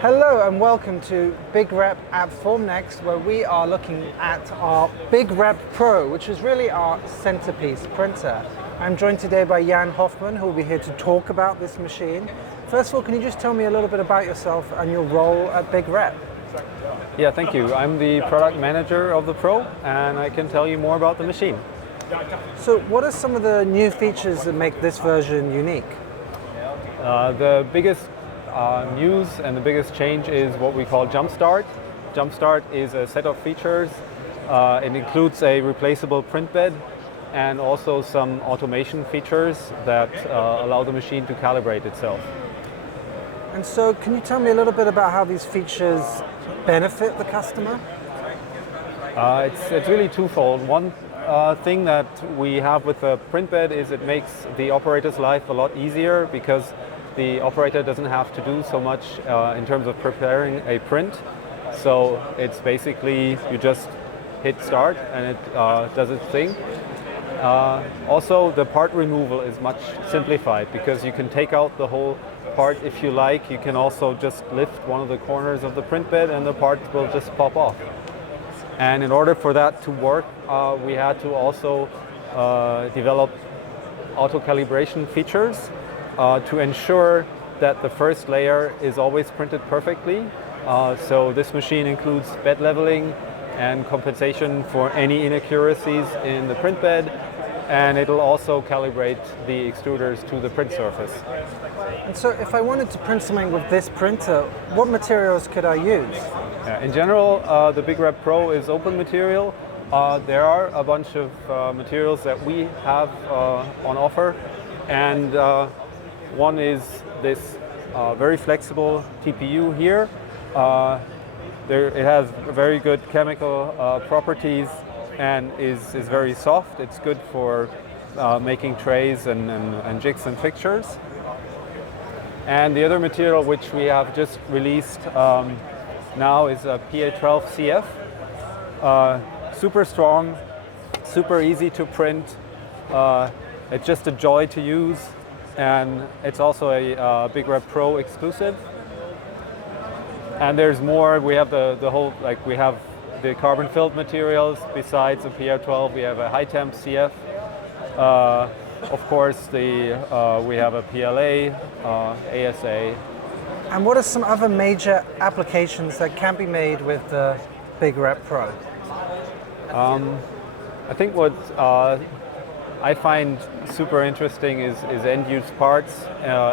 Hello and welcome to BigRep at Formnext, where we are looking at our BigRep PRO, which is really our centerpiece printer. I'm joined today by Jan Hoffmann, who will be here to talk about this machine. First of all, can you just tell me a little bit about yourself and your role at BigRep? Yeah, thank you. I'm the product manager of the Pro, and I can tell you more about the machine. So what are some of the new features that make this version unique? The biggest news and the biggest change is what we call Jumpstart. Jumpstart is a set of features. It includes a replaceable print bed and also some automation features that allow the machine to calibrate itself. And so can you tell me a little bit about how these features benefit the customer? It's really twofold. One thing that we have with the print bed is it makes the operator's life a lot easier because the operator doesn't have to do so much in terms of preparing a print. So it's basically you just hit start and it does its thing. Also, the part removal is much simplified because you can take out the whole part if you like. You can also just lift one of the corners of the print bed and the part will just pop off. And in order for that to work, we had to also develop auto calibration features to ensure that the first layer is always printed perfectly. So this machine includes bed leveling and compensation for any inaccuracies in the print bed, and it'll also calibrate the extruders to the print surface. And so if I wanted to print something with this printer, what materials could I use? In general, the BigRep Pro is open material. There are a bunch of materials that we have on offer, and one is this very flexible TPU here. It has very good chemical properties and is very soft. It's good for making trays and jigs and fixtures. And the other material which we have just released now is a PA12 CF. Super strong, super easy to print. It's just a joy to use. And it's also a BigRep Pro exclusive. And there's more. We have the whole, we have the carbon filled materials. Besides the PR12, we have a high temp CF. Of course, we have a PLA, ASA. And what are some other major applications that can be made with the BigRep Pro? I think what I find super interesting is end-use parts.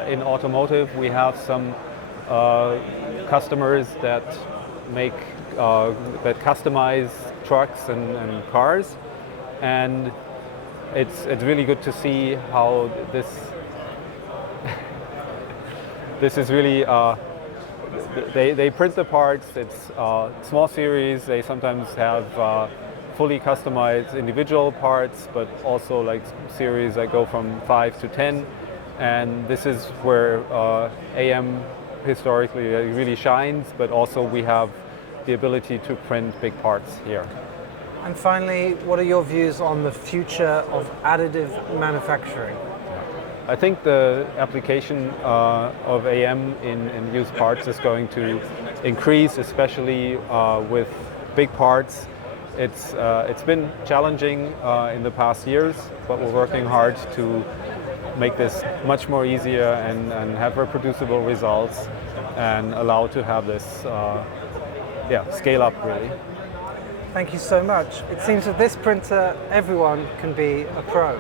In automotive, we have some customers that that customize trucks and cars, and it's really good to see how this is really they print the parts. It's small series. They sometimes have fully customized individual parts, but also like series that go from 5 to 10. And this is where AM historically really shines, but also we have the ability to print big parts here. And finally, what are your views on the future of additive manufacturing? I think the application of AM in used parts is going to increase, especially with big parts. It's been challenging in the past years, but we're working hard to make this much more easier and have reproducible results and allow to have this scale up really. Thank you so much. It seems with this printer, everyone can be a pro.